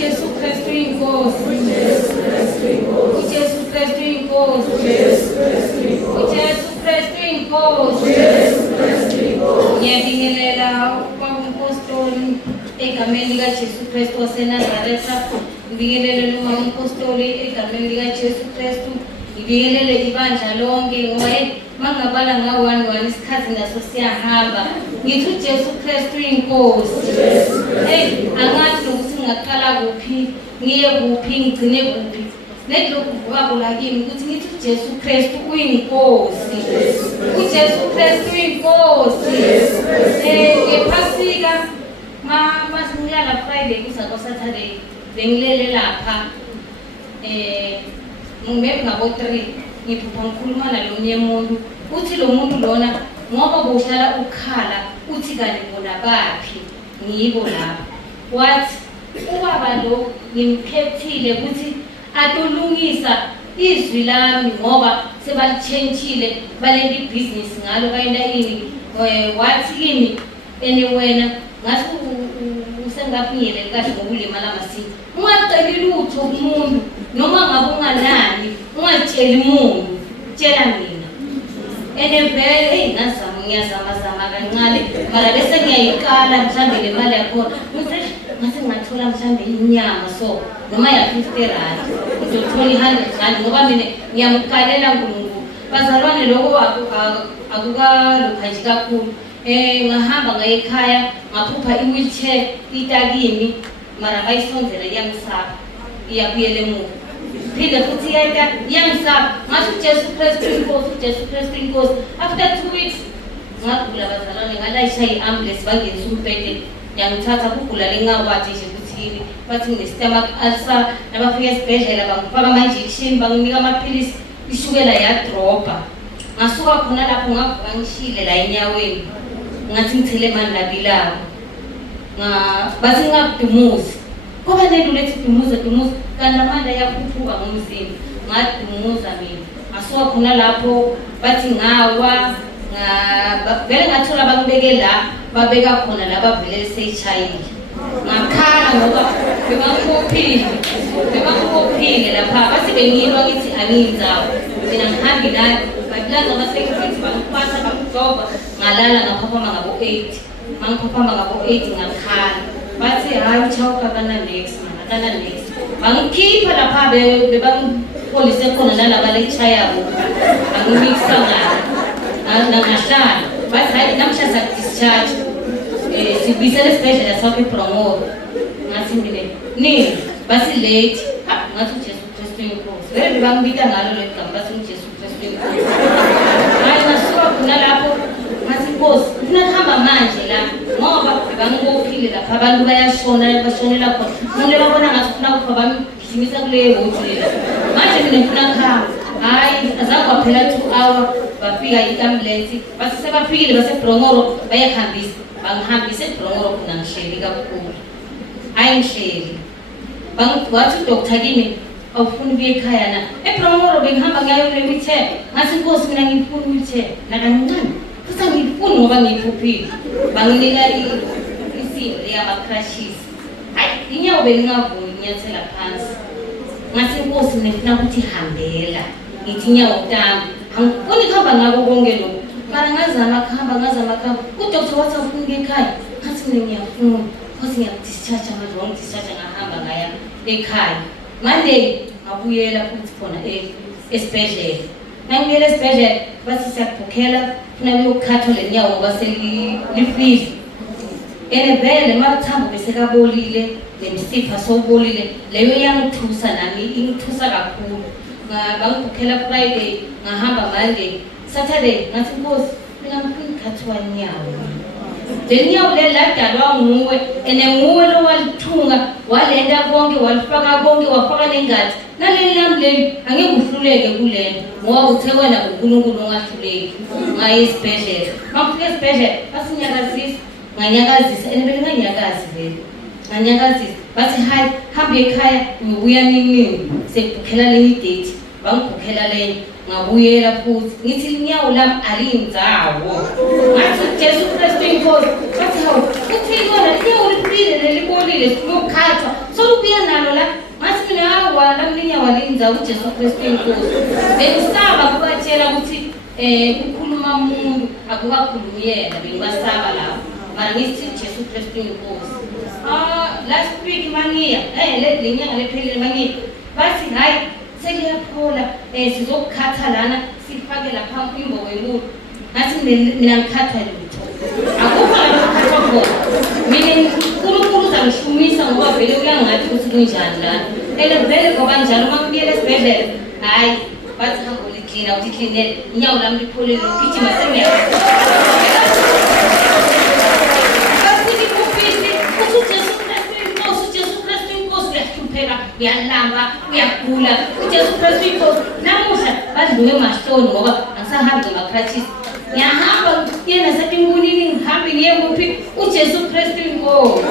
uJesu Kristu inkosi, uJesu Kristu inkosi, uJesu Kristu inkosi. Ngiyabingelela umpostoli egameni likaJesu Kristu waseNazaretha. Ngibingelele noma umpostoli egameni likaJesu Kristu. Ngibingelele ibandla lonke ngoba mangabala nga-1 isikhathi naso siyahamba. Ngithi uJesu Kristu inkosi. Angathi nokuthi ngaqala kuphi, ngiye kuphi, ngigcine kuphi. Nedlokhu kuvakula kimi ukuthi ngithi uJesu Kristu uyinkosi. uJesu Kristu inkosi. Ngephasika masingiyala Friday kuza kwa-Saturday bengilele lapha maybe ngabo-3 ngiphupha ngikhuluma nalomnye umuntu uthi lo muntu lona ngoba bohlala ukhala uthi kanti bona baphi ngibo lapha wathi ubaba lo ngimphethile ukuthi atolungisa izwi lami ngoba sebalitshentsile balenda ibhizinisi ngalo bayenda ini wathi kimi wena ngathi usengafinyeleli kahle ngokulimala amasinti ungaceli lutho kumuntu noma ngabe unganani ungalitsheli umuntu tshela mina vele ngiyazama kancane mara bese ngiyayikala mhlambe le mali yakhona ngathi ngathola mhlambe inyama so noma ya 50 rand ngizothola 100 rand ngoba mina ngiyamkalela uNkulunkulu bazalwane lokho akukalupha nje kakhulu. Ngahamba ngaye ekhaya ngaphupha i-wheelchair itakimi mara bayisonzela iyangisapha iyabuyela emuva phinde futhi iyangisapha ngathi uJesu Kristu inkosi, uJesu Kristu inkosi. After 2 weeks ngagula bazalwane ngalayisha i-ambulance bangenisa umbhede yangithatha kugula lengakwathi nje ukuthi bathi ngine-stomach ulcer nabafika esibhedlela bangifaka ama-injection banginika amaphilisi ishukela yadropa. Ngasuka khona lapho ngavuka ngishile la enyaweni ngathi ngithele mani labilabo bathi ngakudumuzi ngoba lento lethi dumuza kanti amandla yakhuphuka ngomzimba ngadumuza mina. Ngasuka khona lapho bathi ngawa vele ngathola bangibeke la babeka khona la bavele seyishayile ngakhala ngoba bebangibophile lapha bathi bengilwa ngithi angiyinzawo mina ngihambi nayo babilaza ama-security bangiphatha bangijoba ngalala ngaphaphama ngabo-8 mangiphaphama ngabo-8 ngakhala bathi hayi uChauke akana-next bangikhipha lapha bebangipholise khona nalaba lecture bangimikisa nangahlala bathi hayi namhla saku-discharge sibuyisele esibhedlela sakho ePromoro. Ngathi nini bathi late ngathi uJesu Kristu inkosi vele bebangibita ngalo le gama bathi uJesu Kristu inkosi. Hayi ngasuka khona lapho ngathi inkosi ufuna kuhamba manje la ngoba bangibophile lapha abantu bayashona bashonela khona umuntu babona ngathi ufuna kufa bamgijimisa kuleyo hotela manje mina ngifuna kuhamba. Hayi azange kwaphela 2 hours bafika i-ambulance bathi sebafikile basePromoro bayahambisa bangihambise ePromoro khona ngihleli kakhulu. Hayi ngihleli wathi udokotha kimi awufuni ukuya ekhaya na ePromoro bengihamba ngayo le-wheelchair ngathi inkosi mina ngiyifuna i-wheelchair nakancane futhi angiyifuni ngoba ngiyiphuphile banginika isimbo leyama-crushes. Hayi inyawo belingavuni nginyathela phansi ngathi inkosi mina ngifuna ukuthi hambela ngithi inyawo tami angifuni kuhamba ngako konke lokhu mara ngazama kuhamba udokotha wathi awufuni ukuya ekhaya ngathi mina ngiyafuna because ngiyadischarge manje wangidischarge ngahamba ngaya ekhaya. Monday ngabuyela futhi khona esibhedlela. Ngangiyela esibhedlela bathi siyakukhokhela funa uyokukhathwa le nyawo ngoba selifile. Vele mathambo bese kabolile nemsipha sowubolile leyo yangithusa nami ingithusa kakhulu. Bangikhokhela Friday ngahamba Monday. Saturday ngathi inkosi mina ngifuna ukukhathwa inyawo. Le nyawo ladalwa nguwe nguwe lo walithunga walenda konke walifaka konke wafaka nengathi naleli lami leli angeke uhluleke kulento ngoba uthe wena uNkulunkulu ongahluleki. Ngaye esibhedlela mangifika esibhedlela basinyakazisa nganyakazisa vele nganyakazi vele nganyakazisa bathi hayi hamba ekhaya uyobuya nini sekukhokhela le date bangikhokhela le ngabuyela futhi ngithi inyawo lami alinzawo ngathi uJesu Kristu inkosi bathi hawu uthi ikona inyawo lifile lelibolile siyokhathwa solubuya ngibinza uJesu Kristu inkosi. Bengisaba kubatshela ukuthi ukukhuluma umuntu akukakhulumi yena, bengiwasaba lapho. Mara ngithi uJesu Kristu inkosi. Last week mangiya le nyanga lephelile mangiya bathi hayi seliyaphola sizokukhatha lana sifake lapha imbobo yomuntu. Ngathi mina ngikhathwa lutho. Akukho la ngikhathwa khona. Mina uNkulunkulu uzangishumisa ngoba vele uyangathi ukuthi kunjani lana. Vele ngoba njalo uma ngibuyela esibhedlela hayi bathi hamba uliklina uliklinele inyawo lami lipholile ugijima semiyakho. Uyalamba, uyagula, uJesu Kristu inkosi. Namuhla badlule emahloni ngoba angisahambi ngama-crutches. Ngiyahamba ngiye nasetinkulini ngihambe ngiye kuphi uJesu Kristu inkosi.